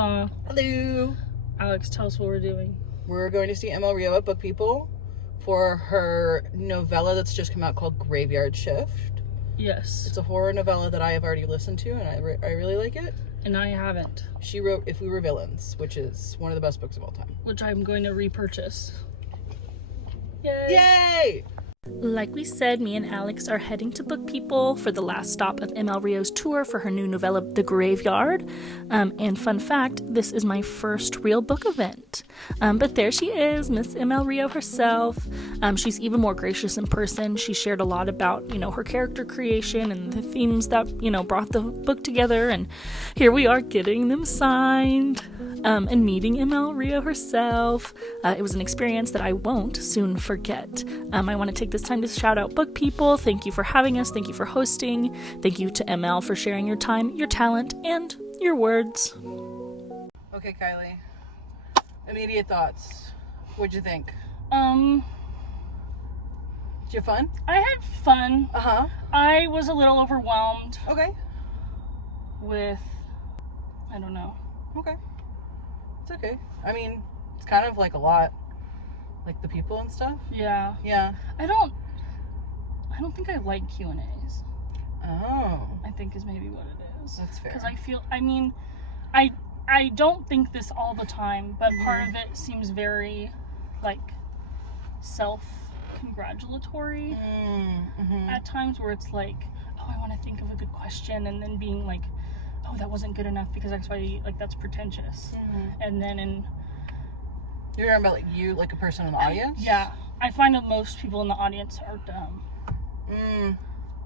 Hello. Hello. Alex, tell us what we're doing. We're going to see ML Rio at Book People for her novella that's just come out called Graveyard Shift. Yes. It's a horror novella that I have already listened to, and I really like it. And I haven't. She wrote If We Were Villains, which is one of the best books of all time. Which I'm going to repurchase. Yay! Yay! Like we said, me and Alex are heading to Book People for the last stop of ML Rio's tour for her new novella, The Graveyard. And fun fact, this is my first real book event. But there she is, Miss ML Rio herself. She's even more gracious in person. She shared a lot about, her character creation and the themes that, brought the book together. And here we are getting them signed and meeting ML Rio herself. It was an experience that I won't soon forget. I want to take this time to shout out Book People. Thank you for having us. Thank you for hosting. Thank you to ML for sharing your time, your talent, and your words. Okay, Kylie. Immediate thoughts. What'd you think? Did you have fun? I had fun. Uh-huh. I was a little overwhelmed. Okay. With, I don't know. Okay. It's okay. I mean, it's kind of like a lot. Like the people and stuff? Yeah. Yeah. I don't think I like Q&As. Oh. I think is maybe what it is. That's fair. Because I don't think this all the time, but part of it seems very, self-congratulatory at times, where it's like, oh, I want to think of a good question, and then being like, oh, that wasn't good enough because X, Y, that's pretentious. And then You're talking about, you, like a person in the audience? Yeah. I find that most people in the audience are dumb.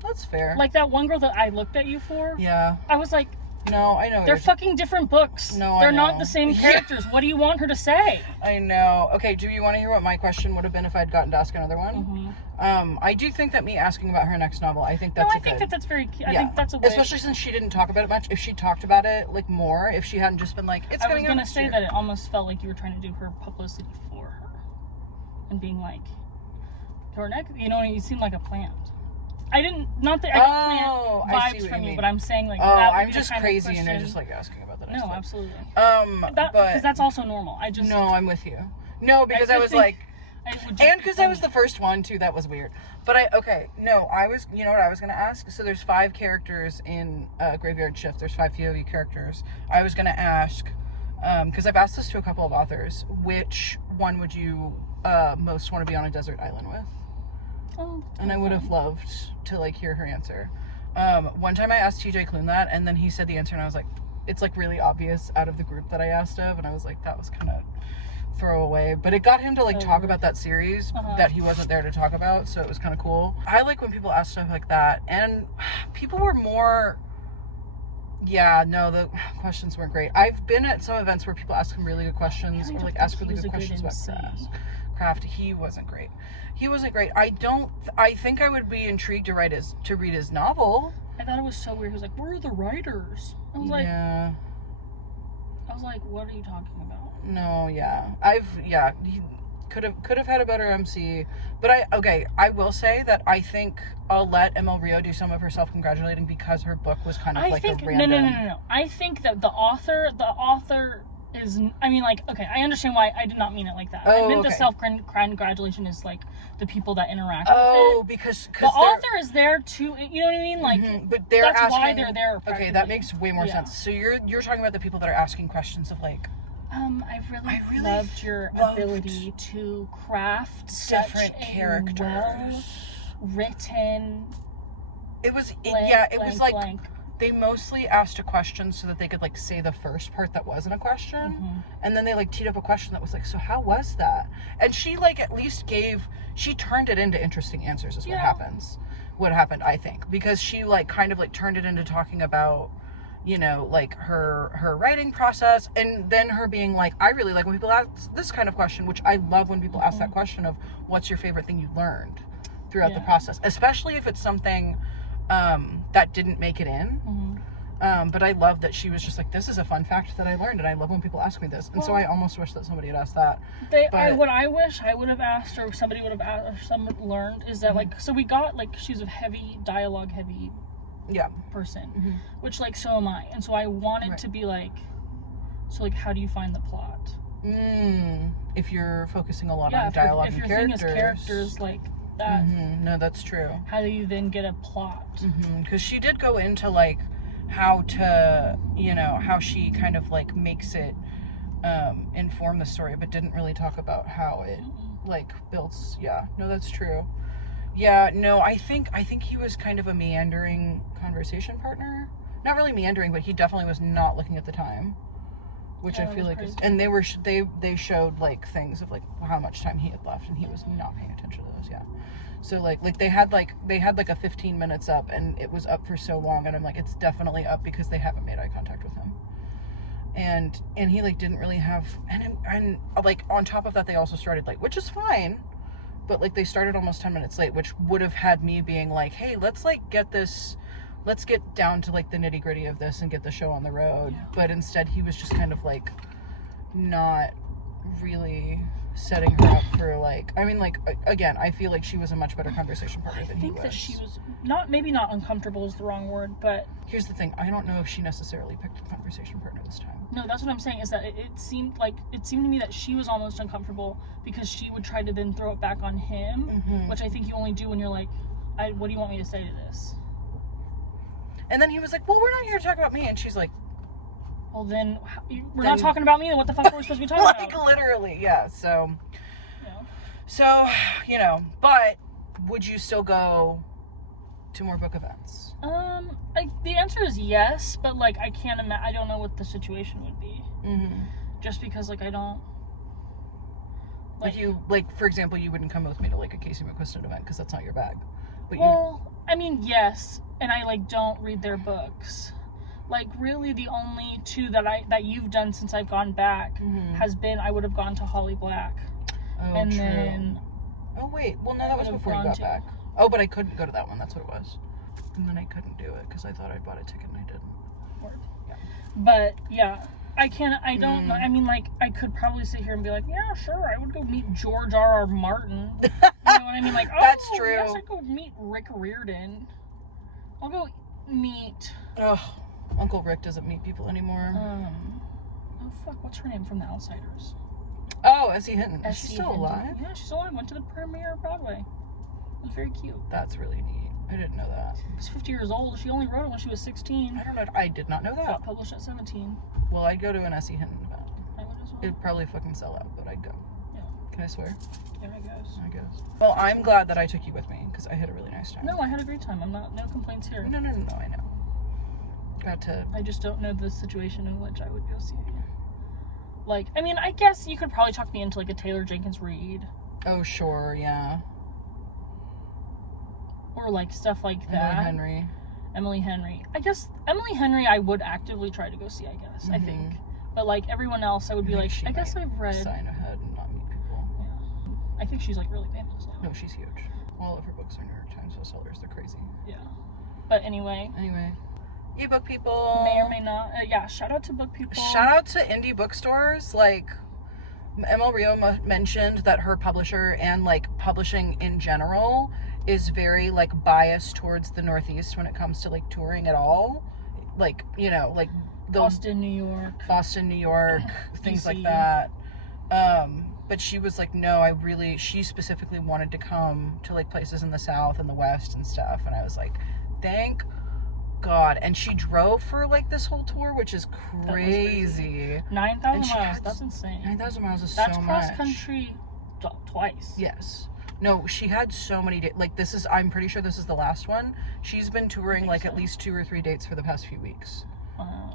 That's fair. Like that one girl that I looked at you for. Yeah. I was like, no, I know. They're fucking different books. No, They're I know. not the same characters. What do you want her to say? I know. Okay, do you want to hear what my question would have been if I'd gotten to ask another one? I do think that me asking about her next novel, I think that's I think that's very cute. I think that's a way. Especially since she didn't talk about it much. If she talked about it, more, if she hadn't just been like, it's coming out I was next going to say year. that it almost felt like you were trying to do her publicity for her. And being like, her next, you seem like a plant. I don't plant vibes from you, but I'm saying that I'm would be just the kind crazy of and I question. just asking about the next No, one. absolutely. But because that's also normal. No, I'm with you. No, because I was like, and because I was the first one too, that was weird. But you know what I was going to ask? So there's 5 characters in Graveyard Shift. There's 5 POV characters. I was going to ask, because I've asked this to a couple of authors, which one would you most want to be on a desert island with? Oh, and I would have loved to hear her answer. One time I asked TJ Klune that, and then he said the answer, and I was like, it's really obvious out of the group that I asked of, and I was like, that was kind of throwaway, but it got him to talk about that series that he wasn't there to talk about, so it was kind of cool. I like when people ask stuff like that, and people were more, the questions weren't great. I've been at some events where people ask some really good questions, or ask really good questions about craft. He wasn't great. I think I would be intrigued to read his novel. I thought it was so weird. He was like, where are the writers? I was like, what are you talking about? No, he could have had a better MC. But I will say that I think I'll let ML Rio do some of her self-congratulating because her book was kind of a random... No. I think that the author is, I understand why I did not mean it like that. I meant the self-congratulation is the people that interact with it. Oh, because the author is there too, you know what I mean? But they're that's asking, why they're there. Okay, that makes way more sense. So you're talking about the people that are asking questions of I really loved your ability to craft different such characters. Well-written. It was blank. They mostly asked a question so that they could say the first part that wasn't a question, and then they teed up a question that was so how was that? And she at least she turned it into interesting answers is what happened, I think, because she kind of turned it into talking about her writing process, and then her being I really like when people ask this kind of question, which I love when people ask that question of what's your favorite thing you learned throughout the process, especially if it's something that didn't make it in. But I love that she was just this is a fun fact that I learned, and I love when people ask me this. And so I almost wish that somebody had asked that. What I wish I would have asked, or somebody would have asked, or someone learned, is that so we got she's a heavy dialogue heavy person, which so am I, and so I wanted to be So, like, how do you find the plot? If you're focusing a lot on dialogue and characters. If your thing is characters, like, that. No, that's true. How do you then get a plot? Because she did go into, like, how to, you know, how she kind of, like, makes it inform the story, but didn't really talk about how it, like, builds. Yeah, no, that's true. Yeah, no, I think he was kind of a meandering conversation partner. Not really meandering, but he definitely was not looking at the time. Which I feel like is, and they showed, like, things of, like, how much time he had left, and he was not paying attention to those. Yeah, so like they had like a 15 minutes up, and it was up for so long, and I'm like, it's definitely up because they haven't made eye contact with him, and he, like, didn't really have, and like, on top of that, they also started late, which is fine, but, like, they started almost 10 minutes late, which would have had me being like, hey, let's get down to, like, the nitty gritty of this and get the show on the road. Yeah. But instead he was just kind of, like, not really setting her up for, like, I mean, like, again, I feel like she was a much better conversation partner than he was. I think that she was maybe not uncomfortable is the wrong word, but here's the thing, I don't know if she necessarily picked a conversation partner this time. No, that's what I'm saying, is that it seemed to me that she was almost uncomfortable because she would try to then throw it back on him, which I think you only do when you're like, what do you want me to say to this? And then he was like, well, we're not here to talk about me. And she's like, well, then we're not talking about me. Then what the fuck are we supposed to be talking about? Like, literally, yeah. So, you know, but would you still go to more book events? The answer is yes, but, like, I can't imagine. I don't know what the situation would be. Just because, like, I don't. Like, you, like, for example, you wouldn't come with me to, like, a Casey McQuiston event because that's not your bag. But I mean, yes, and I, like, don't read their books. Like, really, the only two that you've done since I've gone back has been, I would have gone to Holly Black. Oh, and true. Then... Oh, wait. Well, no, that was before you got back. Oh, but I couldn't go to that one. That's what it was. And then I couldn't do it because I thought I bought a ticket and I didn't. Word. Yeah. But, yeah. I don't know. I mean, like, I could probably sit here and be like, yeah, sure, I would go meet George R.R. Martin. You know what I mean? Like, oh, that's true. Yes, I'd go meet Rick Riordan. I'll go meet... Ugh, Uncle Rick doesn't meet people anymore. Oh, fuck, what's her name from The Outsiders? Oh, Essie Hinton. Is she still alive? Yeah, she's still alive. Went to the premiere of Broadway. It was very cute. That's really neat. I didn't know that. She's 50 years old. She only wrote it when she was 16. I don't know. I did not know that. Got published at 17. Well, I'd go to an Essie Hinton event. I would as well. It'd probably fucking sell out, but I'd go. Yeah. Can I swear? Yeah, I guess. Well, I'm glad that I took you with me, because I had a really nice time. No, I had a great time. No complaints here. No, I know. I just don't know the situation in which I would go see it. Like, I mean, I guess you could probably talk me into, like, a Taylor Jenkins read. Oh, sure, yeah. Or, like, stuff like that. Emily Henry. I guess Emily Henry I would actively try to go see, I guess. I think. But, like, everyone else I would be like, I guess I've read. Sign ahead and not meet people. Yeah. I think she's, like, really famous now. No, she's huge. All of her books are New York Times bestsellers. They're crazy. Yeah. But anyway. Book people. May or may not. Yeah, shout out to book people. Shout out to indie bookstores. Like, Emil Rio mentioned that her publisher and, like, publishing in general is very, like, biased towards the Northeast when it comes to, like, touring at all. Like, you know, like... Boston, New York, things like that. But she was like, no, she specifically wanted to come to, like, places in the South and the West and stuff. And I was like, thank God. And she drove for, like, this whole tour, which is crazy. 9,000 miles. That's insane. 9,000 miles is so much. That's cross country twice. Yes. No, she had so many dates. Like, I'm pretty sure this is the last one. She's been touring, like, at least 2 or 3 dates for the past few weeks.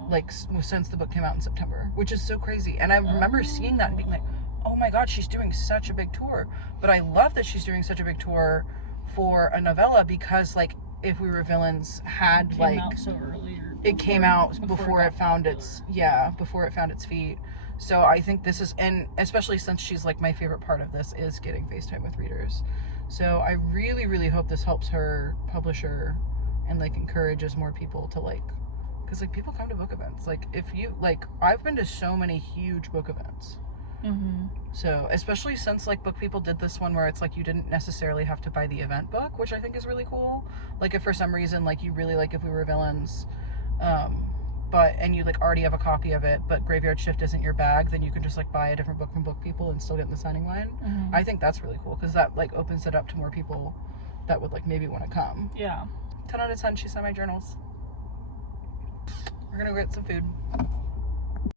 Like, since the book came out in September, which is so crazy. And I remember seeing that and being like, oh my God, she's doing such a big tour. But I love that she's doing such a big tour for a novella because, like, If We Were Villains had, like... It came out so early. It came out before it found its... Yeah, before it found its feet. So I think this is... And especially since she's, like, my favorite part of this is getting FaceTime with readers. So I really, really hope this helps her publisher and, like, encourages more people to, like... Because, like, people come to book events. Like, if you... Like, I've been to so many huge book events. So, especially since, like, Book People did this one where it's like you didn't necessarily have to buy the event book, which I think is really cool. Like, if for some reason, like, you really like If We Were Villains, and you like already have a copy of it, but Graveyard Shift isn't your bag, then you can just like buy a different book from Book People and still get in the signing line. I think that's really cool because that like opens it up to more people that would like maybe want to come. Yeah. 10 out of 10. She signed my journals. We're gonna go get some food.